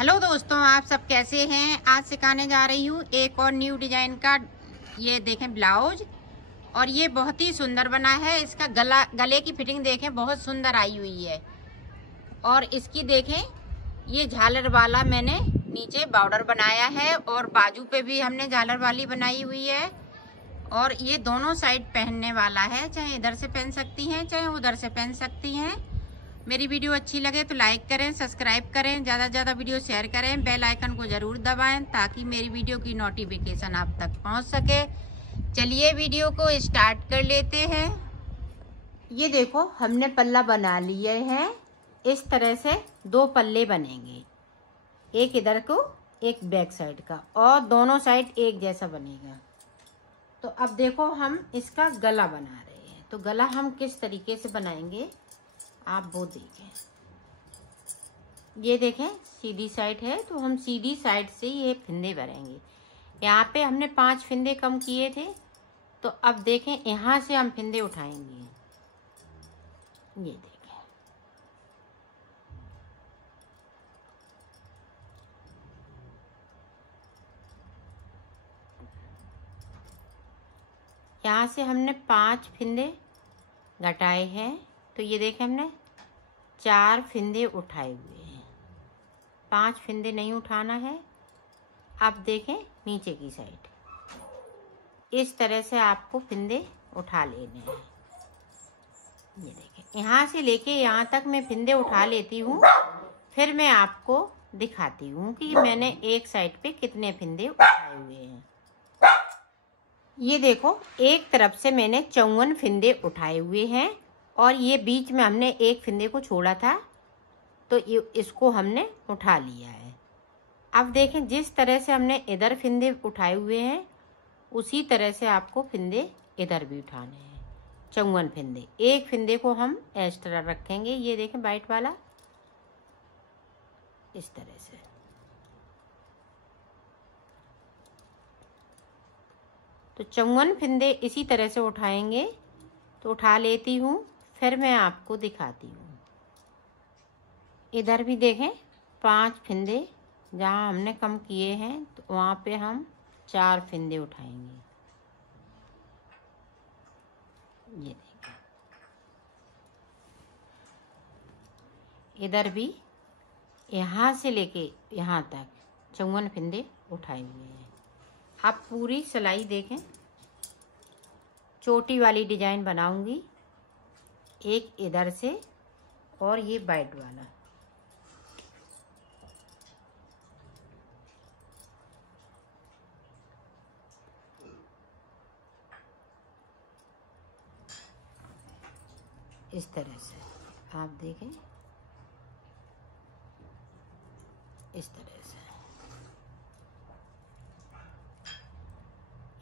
Hello दोस्तों, आप सब कैसे हैं। आज सिखाने जा रही हूँ एक और न्यू डिजाइन का। ये देखें ब्लाउज, और ये बहुत ही सुंदर बना है। इसका गले की फिटिंग देखें, बहुत सुंदर आई हुई है। और इसकी देखें, ये झालर वाला मैंने नीचे बॉर्डर बनाया है और बाजू पे भी हमने झालर वाली बनाई हुई है। और ये दोनों साइड पहनने वाला है, चाहे इधर से पहन सकती हैं चाहे उधर से पहन सकती हैं। मेरी वीडियो अच्छी लगे तो लाइक करें, सब्सक्राइब करें, ज़्यादा से ज़्यादा वीडियो शेयर करें, बेल आइकन को ज़रूर दबाएं ताकि मेरी वीडियो की नोटिफिकेशन आप तक पहुंच सके। चलिए वीडियो को स्टार्ट कर लेते हैं। ये देखो, हमने पल्ला बना लिए हैं। इस तरह से दो पल्ले बनेंगे, एक इधर को एक बैक साइड का, और दोनों साइड एक जैसा बनेगा। तो अब देखो, हम इसका गला बना रहे हैं। तो गला हम किस तरीके से बनाएंगे आप वो देखें। ये देखें, सीधी साइड है तो हम सीधी साइड से ये फिंदे भरेंगे। यहाँ पे हमने 5 फिंदे कम किए थे, तो अब देखें यहाँ से हम फिंदे उठाएंगे। ये देखें, यहाँ से हमने 5 फिंदे घटाए हैं। तो ये देखें, हमने 4 फिंदे उठाए हुए हैं। 5 फिंदे नहीं उठाना है। अब देखें नीचे की साइड, इस तरह से आपको फिंदे उठा लेने हैं। ये देखें, यहाँ से लेके यहाँ तक मैं फिंदे उठा लेती हूँ, फिर मैं आपको दिखाती हूँ कि मैंने एक साइड पे कितने फिंदे उठाए हुए हैं। ये देखो, एक तरफ से मैंने 54 फिंदे उठाए हुए हैं, और ये बीच में हमने एक फिंदे को छोड़ा था, तो इसको हमने उठा लिया है। अब देखें, जिस तरह से हमने इधर फिंदे उठाए हुए हैं उसी तरह से आपको फिंदे इधर भी उठाने हैं। 54 फिंदे, एक फिंदे को हम एक्स्ट्रा रखेंगे। ये देखें वाइट वाला, इस तरह से। तो 54 फिंदे इसी तरह से उठाएंगे। तो उठा लेती हूँ, फिर मैं आपको दिखाती हूँ। इधर भी देखें, 5 फिंदे जहाँ हमने कम किए हैं तो वहाँ पे हम 4 फिंदे उठाएंगे। ये देखें, इधर भी यहाँ से लेके यहाँ तक 54 फिंदे उठाए हुए हैं। अब पूरी सिलाई देखें, चोटी वाली डिजाइन बनाऊंगी, एक इधर से और ये वाइट वाला। इस तरह से आप देखें, इस तरह से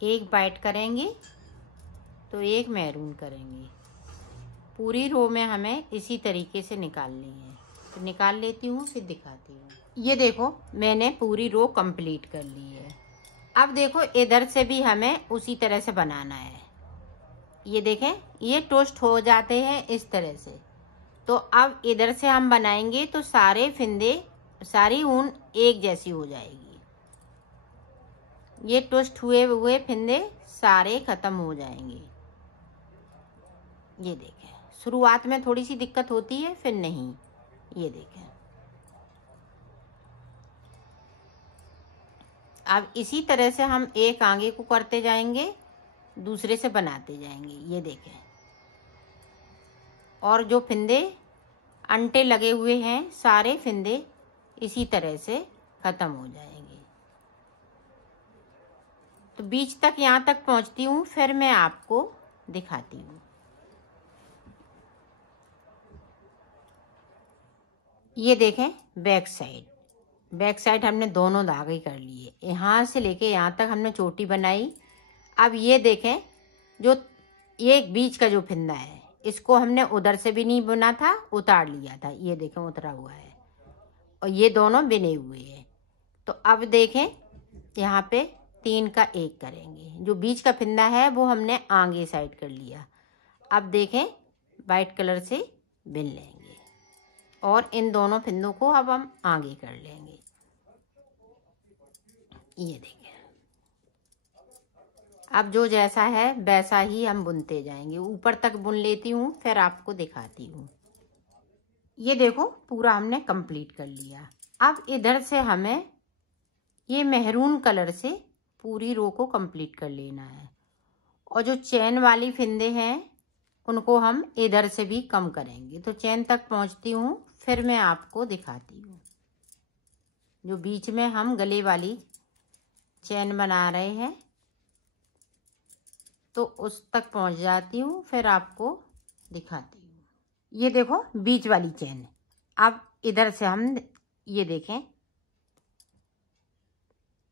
एक वाइट करेंगे तो एक मैरून करेंगे। पूरी रो में हमें इसी तरीके से निकालनी है। तो निकाल लेती हूँ, फिर दिखाती हूँ। ये देखो, मैंने पूरी रो कंप्लीट कर ली है। अब देखो, इधर से भी हमें उसी तरह से बनाना है। ये देखें, ये टोस्ट हो जाते हैं इस तरह से। तो अब इधर से हम बनाएंगे तो सारे फिंदे, सारी ऊन एक जैसी हो जाएगी। ये टोस्ट हुए हुए फिंदे सारे खत्म हो जाएंगे। ये देखें, शुरुआत में थोड़ी सी दिक्कत होती है, फिर नहीं। ये देखें, अब इसी तरह से हम एक आगे को करते जाएंगे, दूसरे से बनाते जाएंगे। ये देखें, और जो फिंदे अंटे लगे हुए हैं सारे फिंदे इसी तरह से खत्म हो जाएंगे। तो बीच तक यहाँ तक पहुँचती हूँ, फिर मैं आपको दिखाती हूँ। ये देखें, बैक साइड हमने दोनों धागे कर लिए। यहाँ से लेके यहाँ तक हमने चोटी बनाई। अब ये देखें, जो ये बीच का जो फिंदा है इसको हमने उधर से भी नहीं बुना था, उतार लिया था। ये देखें, उतरा हुआ है, और ये दोनों बिने हुए हैं। तो अब देखें, यहाँ पे 3 का 1 करेंगे। जो बीच का फिंदा है वो हमने आगे साइड कर लिया। अब देखें, वाइट कलर से बिन लेंगे और इन दोनों फिंदों को अब हम आगे कर लेंगे। ये देखिए, अब जो जैसा है वैसा ही हम बुनते जाएंगे। ऊपर तक बुन लेती हूँ, फिर आपको दिखाती हूँ। ये देखो पूरा हमने कंप्लीट कर लिया। अब इधर से हमें ये मेहरून कलर से पूरी रो को कंप्लीट कर लेना है। और जो चैन वाली फिंदे हैं उनको हम इधर से भी कम करेंगे। तो चैन तक पहुंचती हूँ, फिर मैं आपको दिखाती हूँ। जो बीच में हम गले वाली चैन बना रहे हैं तो उस तक पहुंच जाती हूँ, फिर आपको दिखाती हूँ। ये देखो बीच वाली चैन। अब इधर से हम ये देखें,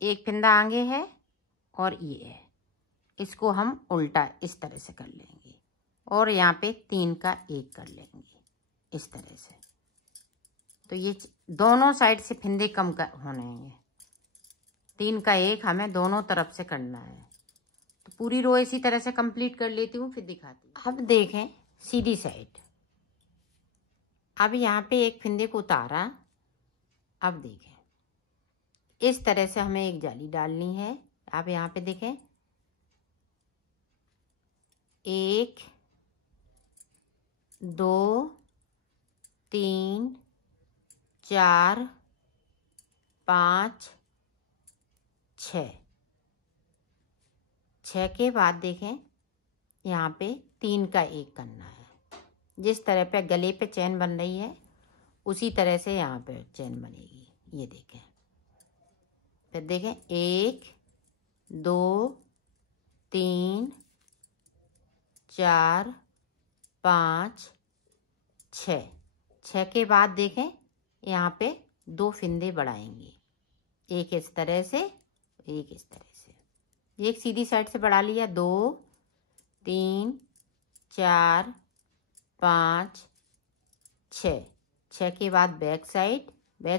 एक फिंदा आगे है और ये है, इसको हम उल्टा इस तरह से कर लेंगे और यहाँ पे 3 का 1 कर लेंगे इस तरह से। तो ये दोनों साइड से फिंदे कम होने हैं। 3 का 1 हमें दोनों तरफ से करना है। तो पूरी रो इसी तरह से कंप्लीट कर लेती हूँ, फिर दिखाती हूँ। अब देखें सीधी साइड। अब यहाँ पे एक फिंदे को उतारा। अब देखें इस तरह से हमें एक जाली डालनी है। अब यहाँ पे देखें 1 2 3 4 5 6 के बाद देखें यहाँ पे 3 का 1 करना है। जिस तरह पे गले पे चैन बन रही है उसी तरह से यहाँ पे चैन बनेगी। ये देखें, फिर देखें 1 2 3 4 5 6 के बाद देखें यहाँ पे 2 फिंदे बढ़ाएंगे। एक इस तरह से, एक इस तरह से। एक सीधी साइड से बढ़ा लिया। 2 3 4 5 6 के बाद बैक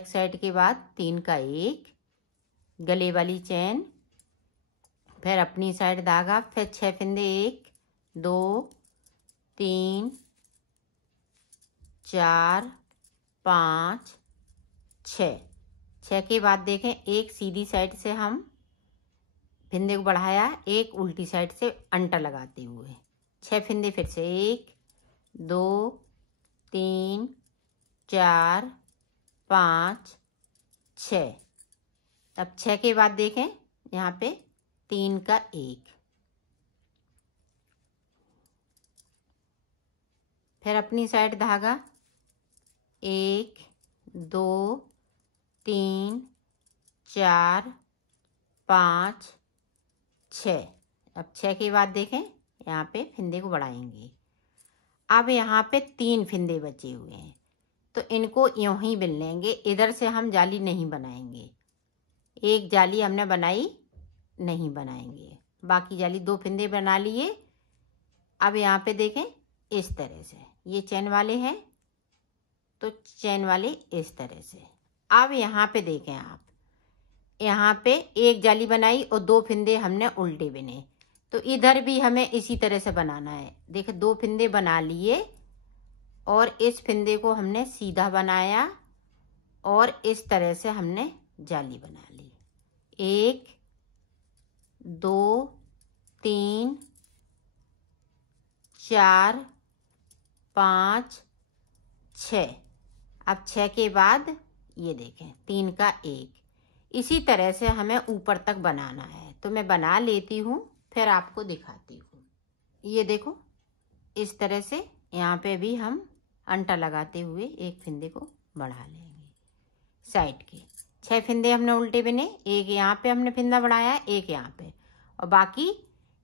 साइड के बाद 3 का 1 गले वाली चैन, फिर अपनी साइड धागा, फिर 6 फिंदे। 1 2 3 4 5 6 के बाद देखें एक सीधी साइड से हम फिंदे को बढ़ाया, एक उल्टी साइड से अंटा लगाते हुए 6 फिंदे। फिर से 1 2 3 4 5 6। अब 6 के बाद देखें यहाँ पे 3 का 1, फिर अपनी साइड धागा 1 2 3 4 5 6। अब 6 के बाद देखें यहाँ पे फिंदे को बढ़ाएंगे। अब यहाँ पे 3 फिंदे बचे हुए हैं तो इनको यूं ही बिन लेंगे। इधर से हम जाली नहीं बनाएंगे। एक जाली हमने बनाई, नहीं बनाएंगे। बाकी जाली 2 फिंदे बना लिए। अब यहाँ पे देखें इस तरह से, ये चैन वाले हैं तो चैन वाले इस तरह से। अब यहाँ पे देखें आप, यहाँ पे एक जाली बनाई और 2 फिंदे हमने उल्टे बिने। तो इधर भी हमें इसी तरह से बनाना है। देखिए 2 फिंदे बना लिए और इस फिंदे को हमने सीधा बनाया और इस तरह से हमने जाली बना ली। 1 2 3 4 5 6। अब 6 के बाद ये देखें 3 का 1। इसी तरह से हमें ऊपर तक बनाना है। तो मैं बना लेती हूँ, फिर आपको दिखाती हूँ। ये देखो इस तरह से यहाँ पे भी हम अंटा लगाते हुए एक फिंदे को बढ़ा लेंगे। साइड के 6 फिंदे हमने उल्टे बिने, एक यहाँ पे हमने फिंदा बढ़ाया, एक यहाँ पे, और बाकी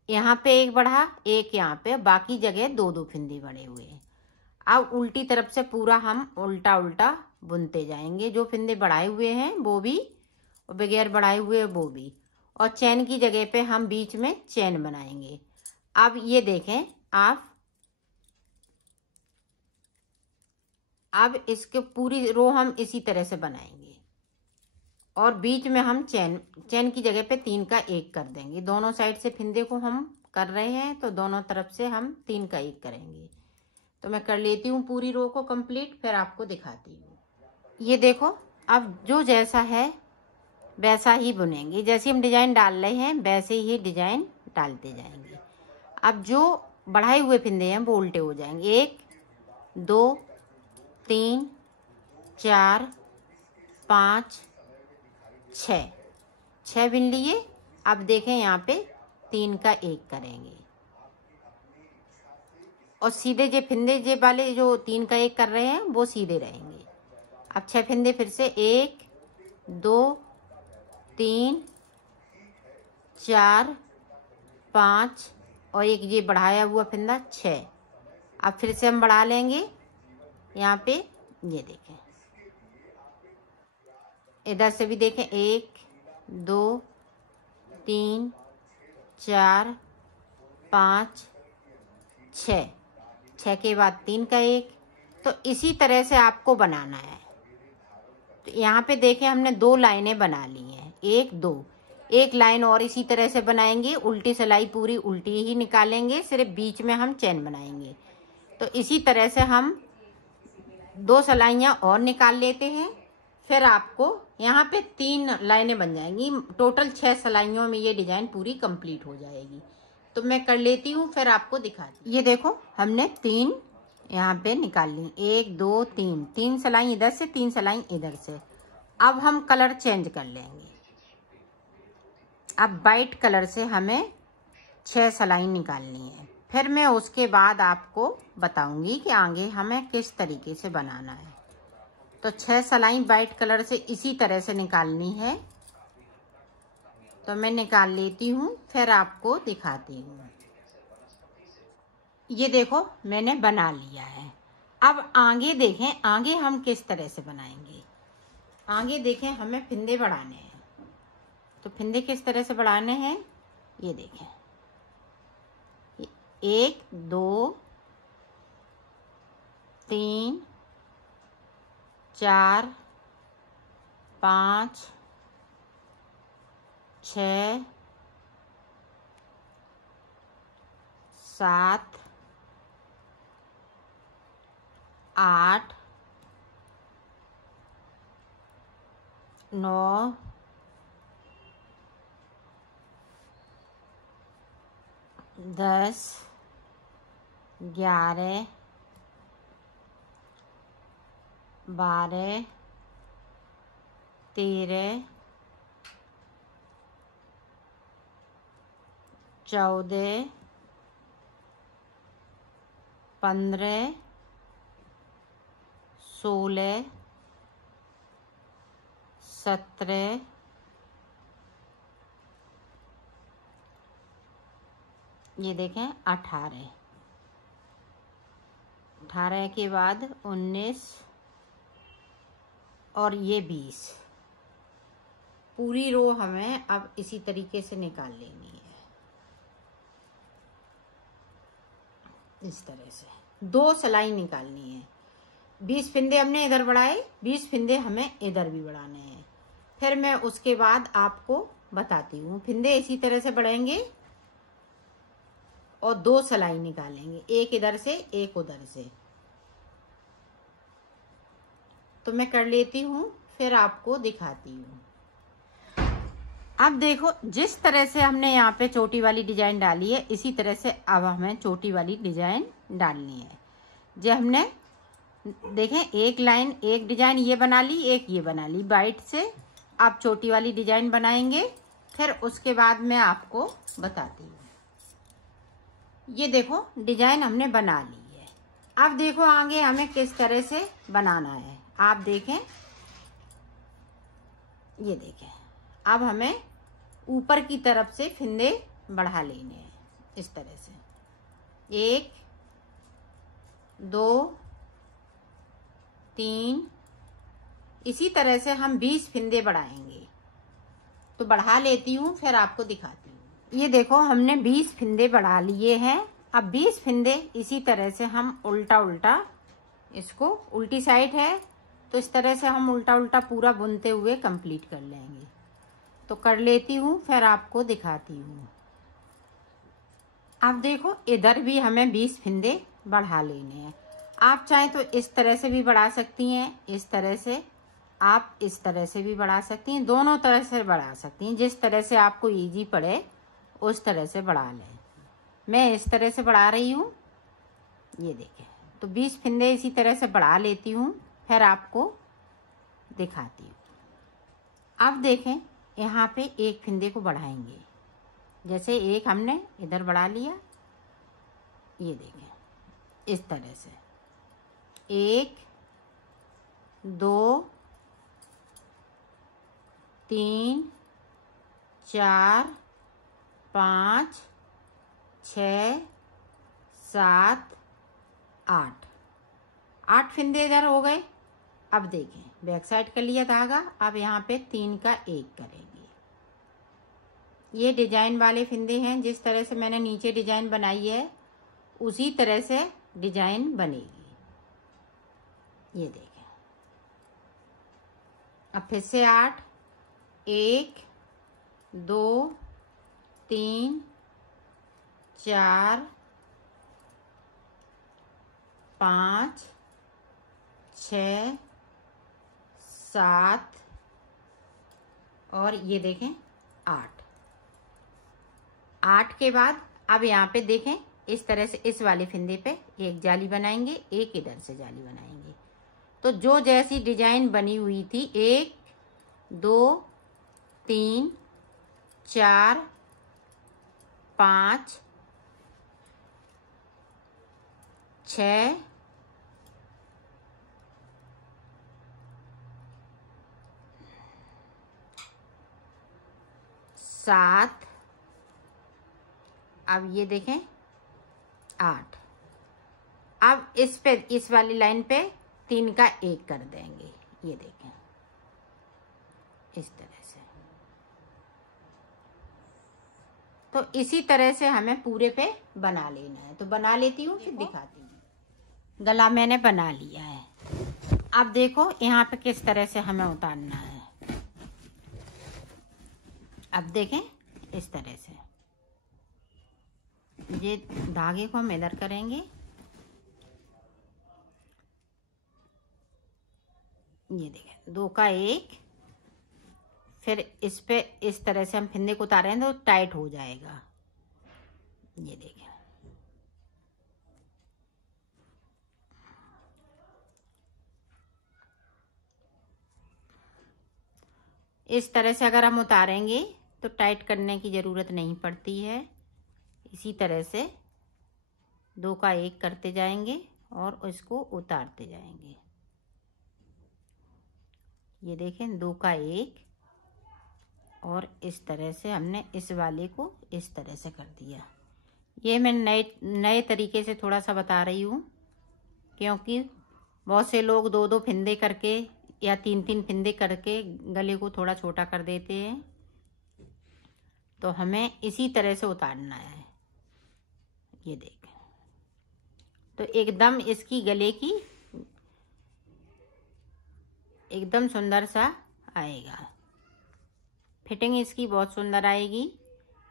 यहाँ पे एक बढ़ा, एक यहाँ पे, बाकी जगह 2-2 फिंदे बढ़े हुए हैं। अब उल्टी तरफ से पूरा हम उल्टा उल्टा बुनते जाएंगे। जो फिंदे बढ़ाए हुए हैं वो भी और बगैर बढ़ाए हुए वो भी, और चैन की जगह पे हम बीच में चैन बनाएंगे। अब ये देखें आप, अब इसके पूरी रो हम इसी तरह से बनाएंगे और बीच में हम चैन की जगह पे 3 का 1 कर देंगे। दोनों साइड से फिंदे को हम कर रहे हैं तो दोनों तरफ से हम 3 का 1 करेंगे। तो मैं कर लेती हूँ पूरी रो को कंप्लीट, फिर आपको दिखाती हूँ। ये देखो अब जो जैसा है वैसा ही बुनेंगे। जैसे हम डिजाइन डाल रहे हैं वैसे ही डिजाइन डालते जाएंगे। अब जो बढ़ाए हुए फिंदे हैं वो उल्टे हो जाएंगे। 1 2 3 4 5 6 बिन लिए। अब देखें यहाँ पे 3 का 1 करेंगे और सीधे जे फिंदे जे वाले जो 3 का 1 कर रहे हैं वो सीधे रहेंगे। अब 6 फिंदे फिर से 1 2 3 4 5 और एक ये बढ़ाया हुआ फिंदा 6। अब फिर से हम बढ़ा लेंगे यहाँ पे। ये देखें इधर से भी देखें 1 2 3 4 5 6 के बाद 3 का 1। तो इसी तरह से आपको बनाना है। तो यहाँ पे देखें हमने 2 लाइनें बना ली हैं, 1 2। एक लाइन और इसी तरह से बनाएंगे, उल्टी सिलाई पूरी उल्टी ही निकालेंगे, सिर्फ बीच में हम चैन बनाएंगे। तो इसी तरह से हम 2 सिलाइयाँ और निकाल लेते हैं। फिर आपको यहाँ पे 3 लाइनें बन जाएंगी। टोटल 6 सिलाइयों में ये डिजाइन पूरी कंप्लीट हो जाएगी। तो मैं कर लेती हूँ फिर आपको दिखाती हूँ। ये देखो हमने 3 यहाँ पे निकाल ली, 1 2 3 सिलाई इधर से 3 सिलाई इधर से। अब हम कलर चेंज कर लेंगे। अब वाइट कलर से हमें 6 सिलाई निकालनी है। फिर मैं उसके बाद आपको बताऊंगी कि आगे हमें किस तरीके से बनाना है। तो 6 सिलाई वाइट कलर से इसी तरह से निकालनी है। तो मैं निकाल लेती हूँ फिर आपको दिखाती हूँ। ये देखो मैंने बना लिया है। अब आगे देखें, आगे हम किस तरह से बनाएंगे। आगे देखें हमें फिंदे बढ़ाने हैं। तो फिंदे किस तरह से बढ़ाने हैं ये देखें। 1 2 3 4 5 6 7 8 9 10 11 12 13 14 15 16 17 ये देखें 18 के बाद 19 और ये 20। पूरी रो हमें अब इसी तरीके से निकाल लेनी है। इस तरह से 2 सिलाई निकालनी है। 20 फिंदे हमने इधर बढ़ाए, 20 फिंदे हमें इधर भी बढ़ाने हैं। फिर मैं उसके बाद आपको बताती हूँ। फिंदे इसी तरह से बढ़ाएंगे और 2 सिलाई निकालेंगे, एक इधर से एक उधर से। तो मैं कर लेती हूँ फिर आपको दिखाती हूँ। अब देखो जिस तरह से हमने यहाँ पे चोटी वाली डिजाइन डाली है इसी तरह से अब हमें चोटी वाली डिजाइन डालनी है। जो हमने देखें एक लाइन एक डिजाइन ये बना ली, एक ये बना ली वाइट से। अब चोटी वाली डिजाइन बनाएंगे, फिर उसके बाद मैं आपको बताती हूँ। ये देखो डिजाइन हमने बना ली है। अब देखो आगे हमें किस तरह से बनाना है। आप देखें, ये देखें अब हमें ऊपर की तरफ से फिंदे बढ़ा लेने हैं इस तरह से। 1 2 3 इसी तरह से हम 20 फिंदे बढ़ाएंगे। तो बढ़ा लेती हूँ फिर आपको दिखाती हूँ। ये देखो हमने 20 फिंदे बढ़ा लिए हैं। अब 20 फिंदे इसी तरह से हम उल्टा उल्टा, इसको उल्टी साइड है तो इस तरह से हम उल्टा उल्टा पूरा बुनते हुए कंप्लीट कर लेंगे। तो कर लेती हूँ फिर आपको दिखाती हूँ। अब देखो इधर भी हमें 20 फिंदे बढ़ा लेने हैं। आप चाहें तो इस तरह से भी बढ़ा सकती हैं, इस तरह से, आप इस तरह से भी बढ़ा सकती हैं, दोनों तरह से बढ़ा सकती हैं, जिस तरह से आपको इजी पड़े उस तरह से बढ़ा लें। मैं इस तरह से बढ़ा रही हूँ, ये देखें। तो 20 फिंदे इसी तरह से बढ़ा लेती हूँ, फिर आपको दिखाती हूँ। अब देखें, यहाँ पे एक फिंदे को बढ़ाएंगे, जैसे एक हमने इधर बढ़ा लिया, ये देखें इस तरह से 1 2 3 4 5 6 7 8 फिंदे इधर हो गए। अब देखें, बैक साइड कर लिया धागा, अब यहाँ पे 3 का 1 करेंगे। ये डिजाइन वाले फिंदे हैं, जिस तरह से मैंने नीचे डिजाइन बनाई है उसी तरह से डिजाइन बनेगी। ये देखें, अब फिर से 8 1 2 3 4 5 6 7 और ये देखें 8 के बाद अब यहाँ पे देखें, इस तरह से इस वाले फिंदे पे एक जाली बनाएंगे, एक इधर से जाली बनाएंगे। तो जो जैसी डिजाइन बनी हुई थी 1 2 3 4 5 6 7, अब ये देखें 8। अब इस पे, इस वाली लाइन पे 3 का 1 कर देंगे, ये देखें इस तरह से। तो इसी तरह से हमें पूरे पे बना लेना है। तो बना लेती हूँ, फिर दिखाती हूँ। गला मैंने बना लिया है। अब देखो यहाँ पे किस तरह से हमें उतारना है। अब देखें इस तरह से, ये धागे को हम इधर करेंगे, ये देखें 2 का 1, फिर इस पे इस तरह से हम फिंदे को उतारेंगे तो टाइट हो जाएगा। ये देखें, इस तरह से अगर हम उतारेंगे तो टाइट करने की ज़रूरत नहीं पड़ती है। इसी तरह से 2 का 1 करते जाएंगे और इसको उतारते जाएंगे। ये देखें 2 का 1 और इस तरह से हमने इस वाले को इस तरह से कर दिया। ये मैं नए तरीके से थोड़ा सा बता रही हूँ, क्योंकि बहुत से लोग 2-2 फिंदे करके या 3-3 फिंदे करके गले को थोड़ा छोटा कर देते हैं। तो हमें इसी तरह से उतारना है। ये देखें, तो एकदम इसकी गले की एकदम सुंदर सा आएगा। फिटिंग इसकी बहुत सुंदर आएगी।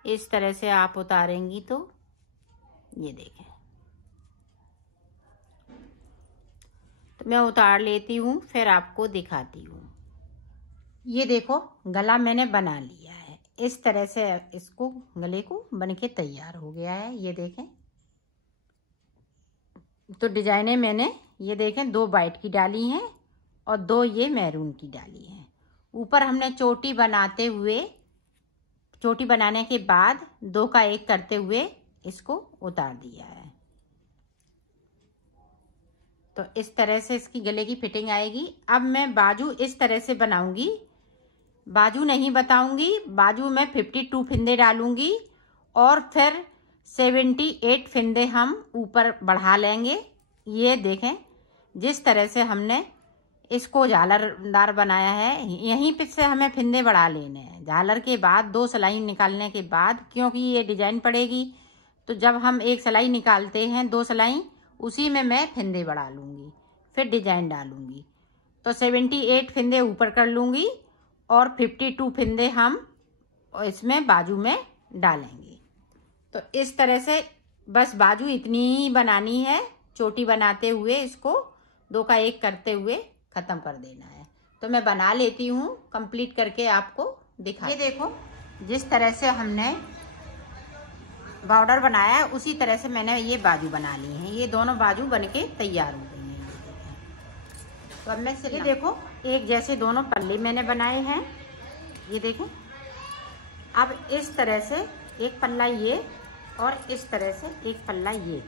इस तरह से आप उतारेंगी तो ये देखें। तो मैं उतार लेती हूँ, फिर आपको दिखाती हूँ। ये देखो गला मैंने बना लिया है। इस तरह से इसको गले को बनके तैयार हो गया है। ये देखें, तो डिजाइनें मैंने ये देखें 2 वाइट की डाली हैं और 2 ये मैरून की डाली हैं। ऊपर हमने चोटी बनाने के बाद 2 का 1 करते हुए इसको उतार दिया है। तो इस तरह से इसकी गले की फिटिंग आएगी। अब मैं बाजू इस तरह से बनाऊंगी, बाजू नहीं बताऊंगी। बाजू में 52 फिंदे डालूंगी और फिर 78 फिंदे हम ऊपर बढ़ा लेंगे। ये देखें, जिस तरह से हमने इसको झालरदार बनाया है, यहीं पे से हमें फिंदे बढ़ा लेने हैं। झालर के बाद 2 सिलाई निकालने के बाद, क्योंकि ये डिजाइन पड़ेगी, तो जब हम एक सिलाई निकालते हैं 2 सिलाई, उसी में मैं फिंदे बढ़ा लूँगी, फिर डिजाइन डालूँगी। तो 78 फिंदे ऊपर कर लूँगी और 52 फिंदे हम इसमें बाजू में डालेंगे। तो इस तरह से बस बाजू इतनी ही बनानी है। चोटी बनाते हुए इसको 2 का 1 करते हुए ख़त्म कर देना है। तो मैं बना लेती हूँ, कंप्लीट करके आपको दिखा। ये देखो जिस तरह से हमने बॉर्डर बनाया है उसी तरह से मैंने ये बाजू बना ली हैं। ये दोनों बाजू बनके तैयार हो गई हैं। तो अब मैं ये देखो एक जैसे दोनों पल्ले मैंने बनाए हैं। ये देखो अब इस तरह से एक पल्ला ये और इस तरह से एक पल्ला ये,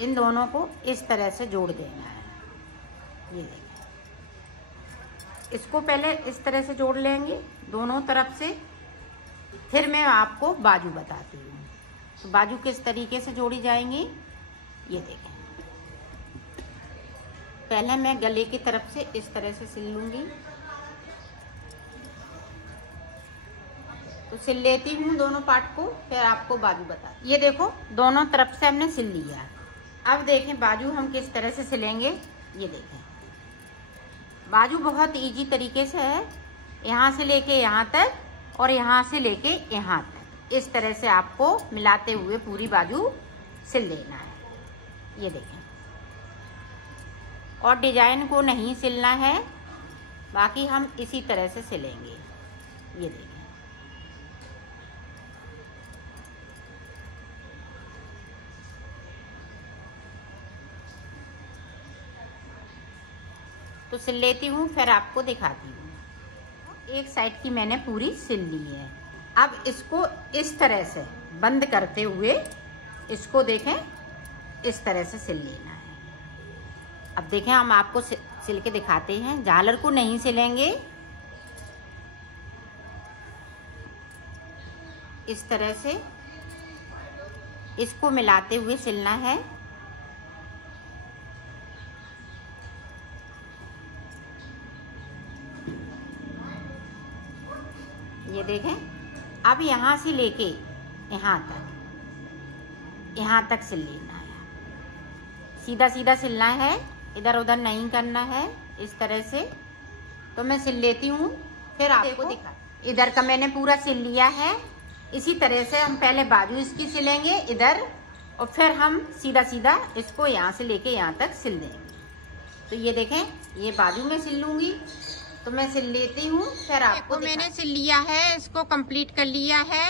इन दोनों को इस तरह से जोड़ देना है। ये देखो इसको पहले इस तरह से जोड़ लेंगे दोनों तरफ से, फिर मैं आपको बाजू बताती हूँ। तो बाजू किस तरीके से जोड़ी जाएंगी ये देखें। पहले मैं गले की तरफ से इस तरह से सिल लूंगी। तो सिल लेती हूँ दोनों पार्ट को, फिर आपको बाजू बता। ये देखो दोनों तरफ से हमने सिल लिया। अब देखें बाजू हम किस तरह से सिलेंगे। ये देखें बाजू बहुत इजी तरीके से है, यहाँ से लेके यहाँ तक और यहाँ से लेके यहाँ तक इस तरह से आपको मिलाते हुए पूरी बाजू सिल देना है। ये देखें और डिजाइन को नहीं सिलना है, बाकी हम इसी तरह से सिलेंगे। ये देखें तो सिल लेती हूँ, फिर आपको दिखाती हूँ। एक साइड की मैंने पूरी सिल ली है। अब इसको इस तरह से बंद करते हुए इसको देखें इस तरह से सिल लेना है। अब देखें हम आपको सिल के दिखाते हैं। झालर को नहीं सिलेंगे, इस तरह से इसको मिलाते हुए सिलना है। ये देखें अब यहाँ से लेके यहाँ तक सिल लेना है। सीधा सीधा सिलना है, इधर उधर नहीं करना है। इस तरह से तो मैं सिल लेती हूँ, फिर आपको दिखा। इधर का मैंने पूरा सिल लिया है। इसी तरह से हम पहले बाजू इसकी सिलेंगे इधर, और फिर हम सीधा सीधा इसको यहाँ से लेके यहाँ तक सिल देंगे। तो ये देखें ये बाजू में सिल लूंगी, तो मैं सिल लेती हूँ, फिर आपको मैंने सिल लिया है, इसको कंप्लीट कर लिया है।